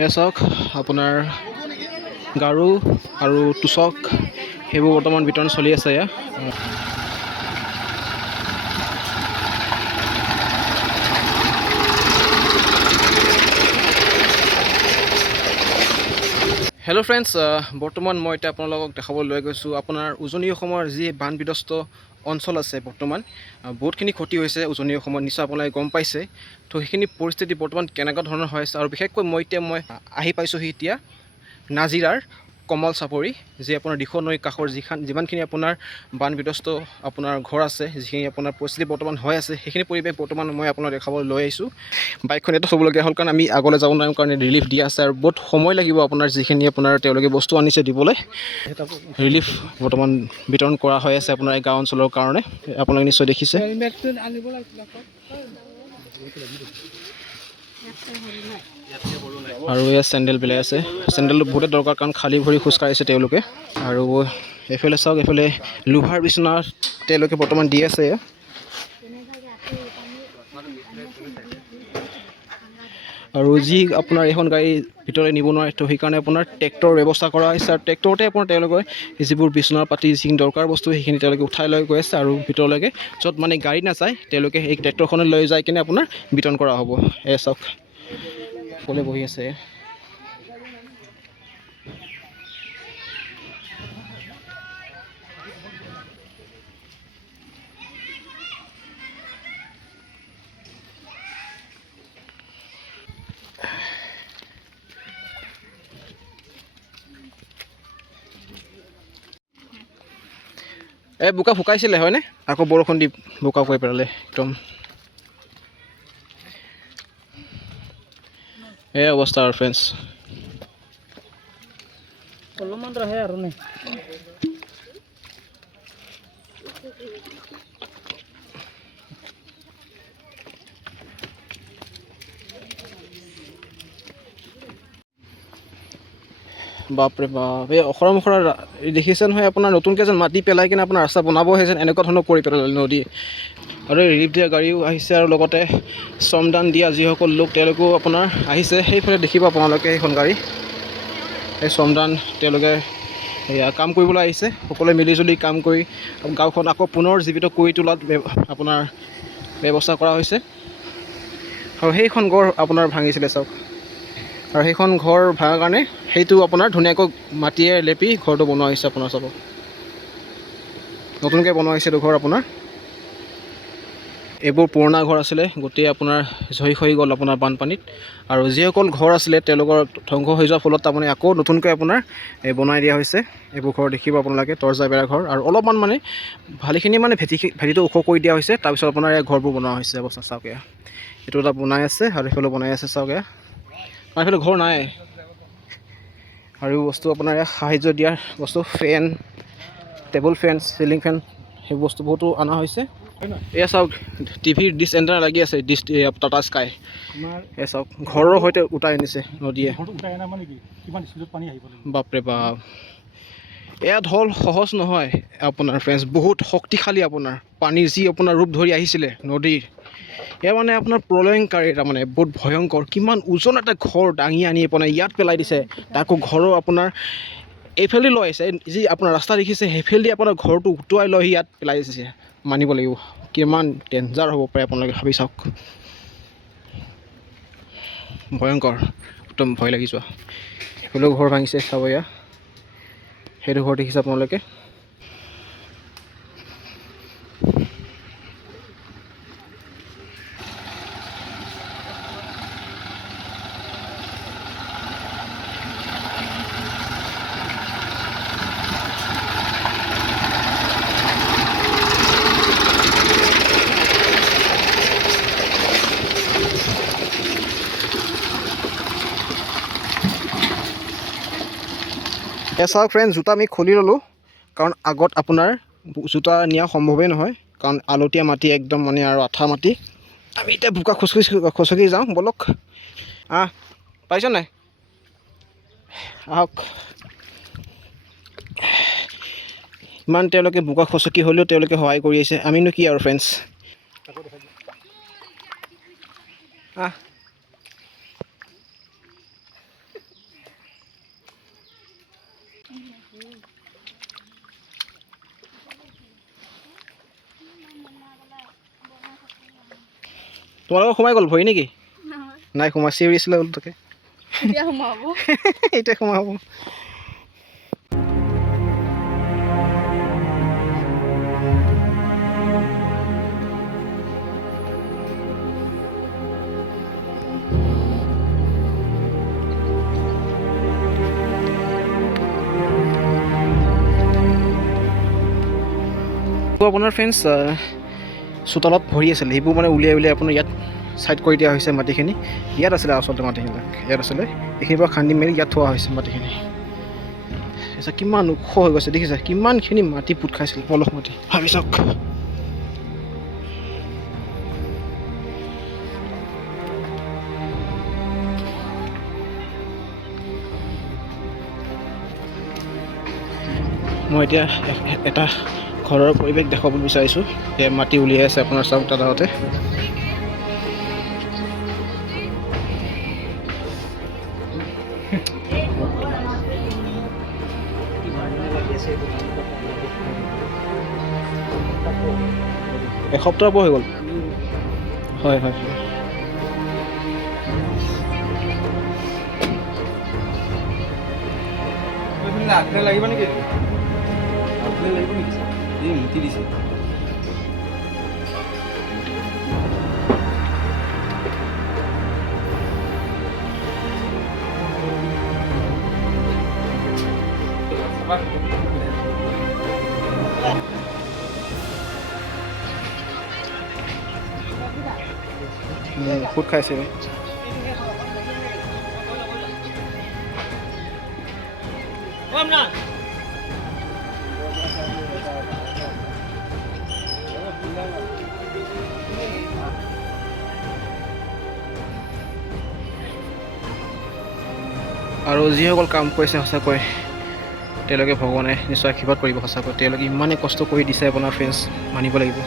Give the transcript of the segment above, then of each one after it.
এয়া চাওক আপোনাৰ গাৰু আৰু তোচক সেইবোৰ বৰ্তমান বিতৰণ চলি আছে এয়া। হেল্ল' ফ্ৰেণ্ডছ, বৰ্তমান মই এতিয়া আপোনালোকক দেখাবলৈ লৈ গৈছোঁ আপোনাৰ উজনি অসমৰ যি বান বিধ্বস্ত অঞ্চল আছে। বৰ্তমান বহুতখিনি ক্ষতি হৈছে উজনি অসমত, নিশ্চয় আপোনালোকে গম পাইছে। তো সেইখিনি পৰিস্থিতি বৰ্তমান কেনেকুৱা ধৰণৰ হৈ আছে, আৰু বিশেষকৈ মই আহি পাইছোঁহি এতিয়া নাজিৰাৰ কমল চাপৰি, যি আপোনাৰ দিখৌ নৈৰ কাষৰ যিমানখিনি আপোনাৰ বান বিধ্বস্ত আপোনাৰ ঘৰ আছে, যিখিনি আপোনাৰ পৰিস্থিতি বৰ্তমান হৈ আছে, সেইখিনি পৰিৱেশ বৰ্তমান মই আপোনাক দেখাবলৈ লৈ আহিছোঁ। বাইকখন ইয়াতে থ'বলগীয়া হ'ল কাৰণ আমি আগলৈ যাব নোৱাৰিম, কাৰণে ৰিলিফ দি আছে আৰু বহুত সময় লাগিব আপোনাৰ যিখিনি আপোনাৰ তেওঁলোকে বস্তু আনিছে দিবলৈ। ৰিলিফ বৰ্তমান বিতৰণ কৰা হৈ আছে আপোনাৰ এই গাঁও অঞ্চলৰ কাৰণে, আপোনালোকে নিশ্চয় দেখিছে। আৰু এয়া চেণ্ডেল পেলাই আছে, চেণ্ডেলটো বহুতে দৰকাৰ কাৰণ খালী ভৰি খোজকাঢ়িছে তেওঁলোকে। আৰু এইফালে চাওক, এইফালে লোহাৰ বিচনা তেওঁলোকে বৰ্তমান দি আছে। আৰু যি আপোনাৰ এখন গাড়ী ভিতৰলৈ নিব নোৱাৰে, তো সেইকাৰণে আপোনাৰ ট্ৰেক্টৰ ব্যৱস্থা কৰা হৈছে, আৰু ট্ৰেক্টৰতে আপোনাৰ তেওঁলোকে যিবোৰ বিচনাৰ পাতি যিখিনি দৰকাৰ বস্তু সেইখিনি তেওঁলোকে উঠাই লৈ গৈ আছে আৰু ভিতৰলৈকে, য'ত মানে গাড়ী নাযায় তেওঁলোকে এই ট্ৰেক্টৰখনে লৈ যাই কিনে আপোনাৰ বিতৰণ কৰা হ'ব। এয়া চাওক সকলোৱে বহি আছে। এই বোকা শুকাইছিলে হয়নে, আকৌ বৰষুণ দি বোকা কৰি পেলালে একদম। এই অৱস্থা আৰু ফ্ৰেণ্ডছ। অলপমান ৰহে আৰু নে বাপৰে বাপ, এই অখৰা মখৰা দেখিছে নহয় আপোনাৰ, নতুনকৈ যেন মাটি পেলাই কিনে আপোনাৰ ৰাস্তা বনাবহে যেন এনেকুৱা ধৰণৰ কৰি পেলালে নদী। আৰু ৰিলিফ দিয়া গাড়ীও আহিছে, আৰু লগতে শ্ৰমদান দিয়া যিসকল লোক তেওঁলোকেও আপোনাৰ আহিছে। সেইফালে দেখিব আপোনালোকে সেইখন গাড়ী, এই শ্ৰমদান তেওঁলোকে এয়া কাম কৰিবলৈ আহিছে। সকলোৱে মিলিজুলি কাম কৰি গাঁওখন আকৌ পুনৰ জীৱিত কৰি তোলাত আপোনাৰ ব্যৱস্থা কৰা হৈছে। আৰু সেইখন ঘৰ আপোনাৰ ভাঙিছিলে চাওক, আৰু সেইখন ঘৰ ভঙাৰ কাৰণে সেইটো আপোনাৰ ধুনীয়াকৈ মাটিয়ে লেপি ঘৰটো বনোৱা হৈছে। আপোনাৰ চাব, নতুনকৈ বনোৱা হৈছে এইটো ঘৰ আপোনাৰ। এইবোৰ পুৰণা ঘৰ আছিলে, গোটেই আপোনাৰ জহি খহি গ'ল আপোনাৰ বানপানীত। আৰু যিসকল ঘৰ আছিলে তেওঁলোকৰ ধ্বংস হৈ যোৱাৰ ফলত তাৰমানে আকৌ নতুনকৈ আপোনাৰ বনাই দিয়া হৈছে। এইবোৰ ঘৰ দেখিব আপোনালোকে, তৰ্জা বেৰা ঘৰ, আৰু অলপমান মানে ভালেখিনি মানে ভেটিটো ওখ কৰি দিয়া হৈছে। তাৰপিছত আপোনাৰ এই ঘৰবোৰ বনোৱা হৈছে। অৱস্থা চাওক, এয়া এইটো এটা বনাই আছে আৰু সেইফালে বনাই আছে চাওক। এয়া আমাৰ এইফালে ঘৰ নাই। আৰু বস্তু আপোনাৰ সাহাৰ্য দিয়াৰ বস্তু ফেন, টেবুল ফেন, চিলিং ফেন, সেই বস্তু বহুতো অনা হৈছে। এয়া চাওক টিভিৰ ডিছ এণ্টাৰ লাগি আছে, ডিছ টাটা স্কাই। এয়া চাওক ঘৰৰ সৈতে উটাই আনিছে নদীয়ে। বাপৰে বাপ, এয়া ঢল সহজ নহয় আপোনাৰ ফ্ৰেণ্ডছ, বহুত শক্তিশালী আপোনাৰ পানীৰ যি আপোনাৰ ৰূপ ধৰি আহিছিলে নদীৰ। এয়া মানে আপোনাৰ প্ৰলয়ংকাৰী, তাৰমানে বহুত ভয়ংকৰ। কিমান ওজন এটা ঘৰ দাঙি আনি আপোনাৰ ইয়াত পেলাই দিছে। তাকো ঘৰৰ আপোনাৰ এইফালেদি লৈ আহিছে, যি আপোনাৰ ৰাস্তা দেখিছে সেইফালেদি আপোনাৰ ঘৰটো উটুৱাই লৈ আহি ইয়াত পেলাই দিছে। মানিব লাগিব কিমান ডেঞ্জাৰ হ'ব পাৰে, আপোনালোকে ভাবি চাওক। ভয়ংকৰ, একদম ভয় লাগি যোৱা। সেইফালেও ঘৰ ভাঙিছে চাব, এয়া সেইটো ঘৰ দেখিছে আপোনালোকে। চাওক ফ্ৰেণ্ড, জোতা আমি খুলি ল'লোঁ, কাৰণ আগত আপোনাৰ জোতা নিয়া সম্ভৱেই নহয়, কাৰণ আলতীয়া মাটি একদম মানে আৰু আঠা মাটি। আমি এতিয়া বোকা খচকি যাওঁ, ব'লক। পাইছ নাই, আহক। ইমান তেওঁলোকে বোকা খচকি হ'লেও তেওঁলোকে সহায় কৰি আছে, আমিনো কি আৰু ফ্ৰেণ্ডছ। তোমালোকৰ সোমাই গ'ল ভৰি নেকি? নাই সোমাই চিঞৰি আছিলে বোলো তাকে। এতিয়া সোমাব। আপোনাৰ ফ্ৰেণ্ডছ চোতালত ভৰি আছিলে সেইবোৰ মানে উলিয়াই আপোনাৰ ইয়াত ছাইড কৰি দিয়া হৈছে মাটিখিনি। ইয়াত আছিলে আচলতে মাটিবিলাক ইয়াত আছিলে, এইখিনিৰ পৰা খান্দি মেলি ইয়াত থোৱা হৈছে মাটিখিনি। তাৰপিছত কিমান ওখ হৈ গৈছে দেখিছে, কিমানখিনি মাটি পোত খাইছিল পলস মাটি, ভাবি চাওক। মই এতিয়া এটা ঘৰৰ পৰিৱেশ দেখাবলৈ বিচাৰিছোঁ। মাটি উলিয়াই আছে আপোনাৰ চাওক দাদাহঁতে। এসপ্তাহৰ পৰা হৈ গ'ল। হয় হয়। লাগিব নেকি? লাগিব নেকি? এই মুঠি দিছে। ফুট খাইছে। আৰু যিসকল কাম কৰিছে সঁচাকৈ তেওঁলোকে ভগৱানে নিশ্চয় আশীৰ্বাদ কৰিব। সঁচাকৈ তেওঁলোকে ইমানেই কষ্ট কৰি দিছে আপোনাৰ ফ্ৰেণ্ডছ, মানিব লাগিব।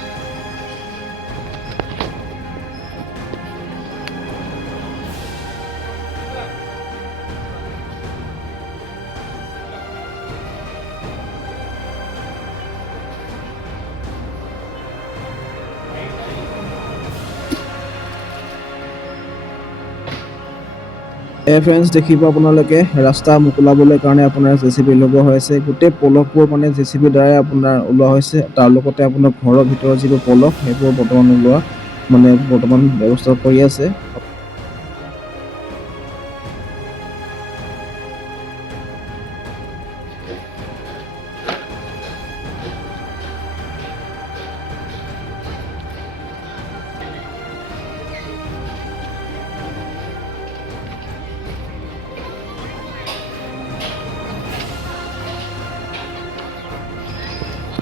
ফ্ৰেণ্ডছ দেখিব আপোনালোকে ৰাস্তা মোকলাবলৈ কাৰণে আপোনাৰ JCB লগোৱা হৈছে। গোটেই পলসবোৰ মানে JCB দ্বাৰাই আপোনাৰ ওলোৱা হৈছে। তাৰ লগতে আপোনাৰ ঘৰৰ ভিতৰৰ যিবোৰ পলস সেইবোৰ বৰ্তমান ওলোৱা বৰ্তমান ব্যৱস্থা কৰি আছে।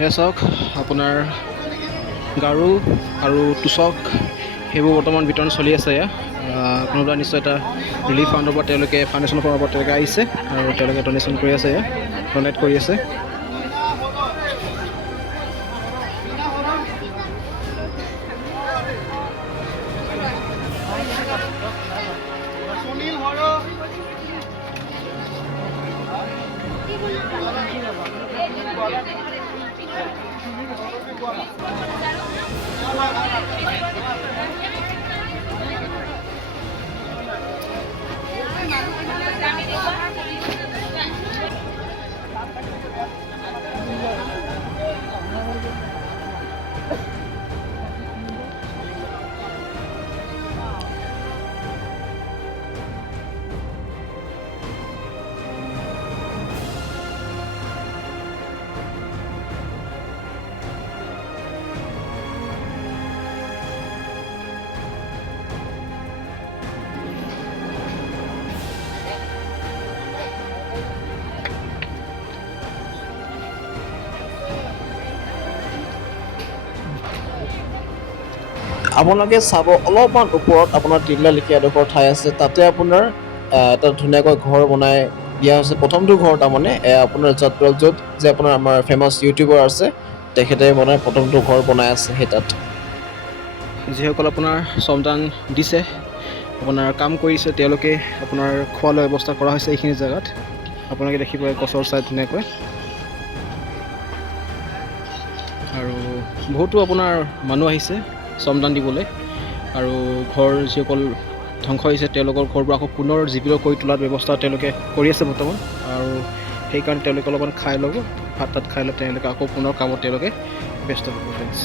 এয়া চাওক আপোনাৰ গাৰু আৰু তোচক সেইবোৰ বৰ্তমান বিতৰণ চলি আছে। কোনোবা নিশ্চয় এটা ৰিলিফ ফাণ্ডৰ পৰা তেওঁলোকে ফাউণ্ডেশ্যনৰ ফালৰ পৰা তেওঁলোকে আহিছে আৰু তেওঁলোকে ডনেশ্যন কৰি আছে, ডনেট কৰি আছে। আপোনালোকে চাব অলপমান ওপৰত আপোনাৰ টিলা লিখীয়া এডোখৰ ঠাই আছে, তাতে আপোনাৰ এটা ধুনীয়াকৈ ঘৰ বনাই দিয়া হৈছে। প্ৰথমটো ঘৰ তাৰমানে আপোনাৰ য'ত যে আপোনাৰ আমাৰ ফেমাছ ইউটিউবাৰ আছে তেখেতে বনাই প্ৰথমটো ঘৰ বনাই আছে সেই তাত। যিসকল আপোনাৰ শ্ৰমদান দিছে, আপোনাৰ কাম কৰিছে, তেওঁলোকে আপোনাৰ খোৱা লোৱা ব্যৱস্থা কৰা হৈছে এইখিনি জেগাত। আপোনালোকে দেখিব গছৰ চাই ধুনীয়াকৈ। আৰু বহুতো আপোনাৰ মানুহ আহিছে শ্ৰমদান দিবলৈ। আৰু ঘৰ যিসকল ধ্বংস হৈছে তেওঁলোকৰ ঘৰবোৰ আকৌ পুনৰ জীৱিত কৰি তোলাৰ ব্যৱস্থা তেওঁলোকে কৰি আছে বৰ্তমান। আৰু সেইকাৰণে তেওঁলোকে অলপমান খাই ল'ব, ভাত তাত খাই লৈ তেওঁলোকে আকৌ পুনৰ কামত তেওঁলোকে ব্যস্ত হ'ব ফ্ৰেণ্ডছ।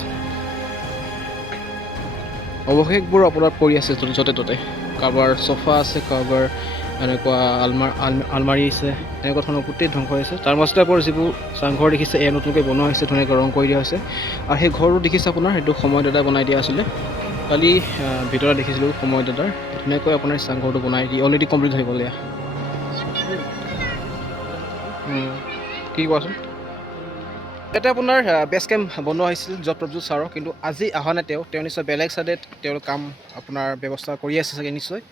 অৱশেষবোৰ আপোনাৰ পৰি আছে য'তে ত'তে, কাৰোবাৰ চফা আছে, কাৰোবাৰ এনেকুৱা আলমাৰি আছে, এনেকুৱা ধৰণৰ গোটেই ধ্বংস হৈছে। তাৰ মাজতে আপোনাৰ যিবোৰ চাংঘৰ দেখিছে এয়া নতুনকৈ বনোৱা হৈছে, ধুনীয়াকৈ ৰং কৰি দিয়া হৈছে। আৰু সেই ঘৰটো দেখিছে আপোনাৰ সেইটো সময় দাদাই বনাই দিয়া আছিলে। কালি ভিতৰত দেখিছিলোঁ সময় দাদাৰ ধুনীয়াকৈ আপোনাৰ চাংঘৰটো বনাই দি অলৰেডি কমপ্লিট হৈ গ'ল এয়া। কি কোৱাচোন? ইয়াতে আপোনাৰ বেছ কেম্প বনোৱা হৈছিল য'ত প্ৰভুত ছাৰৰ, কিন্তু আজি অহা নাই তেওঁ নিশ্চয় বেলেগ ছাইডে তেওঁৰ কাম আপোনাৰ ব্যৱস্থা কৰি আছে চাগে নিশ্চয়।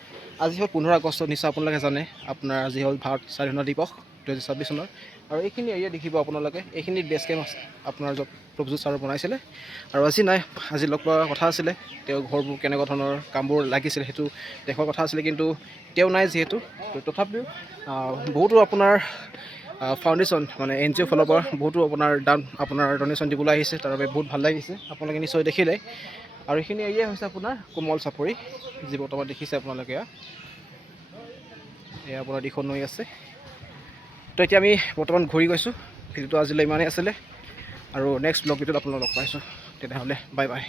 আজি হ'ল 15 আগষ্ট, নিশ্চয় আপোনালোকে জানে আপোনাৰ আজি হ'ল ভাৰত স্বাধীনতা দিৱস 2026 চনৰ। আৰু এইখিনি এৰিয়া দেখিব আপোনালোকে, এইখিনিত বেছ কেম্প আপোনাৰ য'ত প্ৰভুত ছাৰ বনাইছিলে। আৰু আজি নাই, আজি লগ পোৱাৰ কথা আছিলে, তেওঁ ঘৰবোৰ কেনেকুৱা ধৰণৰ কামবোৰ লাগিছিলে সেইটো দেখুৱাৰ কথা আছিলে, কিন্তু তেওঁ নাই যিহেতু। তথাপিও বহুতো আপোনাৰ ফাউণ্ডেশ্যন মানে NGO ফালৰ পৰা বহুতো আপোনাৰ ডনেশ্যন দিবলৈ আহিছে, তাৰ বাবে বহুত ভাল লাগিছে, আপোনালোকে নিশ্চয় দেখিলে। আৰু এইখিনি এৰিয়া হৈছে আপোনাৰ কোমল চাপৰি, যি বৰ্তমান দেখিছে আপোনালোকে। এয়া আপোনাৰ দিখন নৈ আছে। তো এতিয়া আমি বৰ্তমান ঘূৰি গৈছোঁ। ভিডিঅ'টো আজিলৈ ইমানেই আছিলে, আৰু নেক্সট ব্লগ ভিডিঅ'ত আপোনালোকক লগ পাইছোঁ। তেতিয়াহ'লে বাই বাই।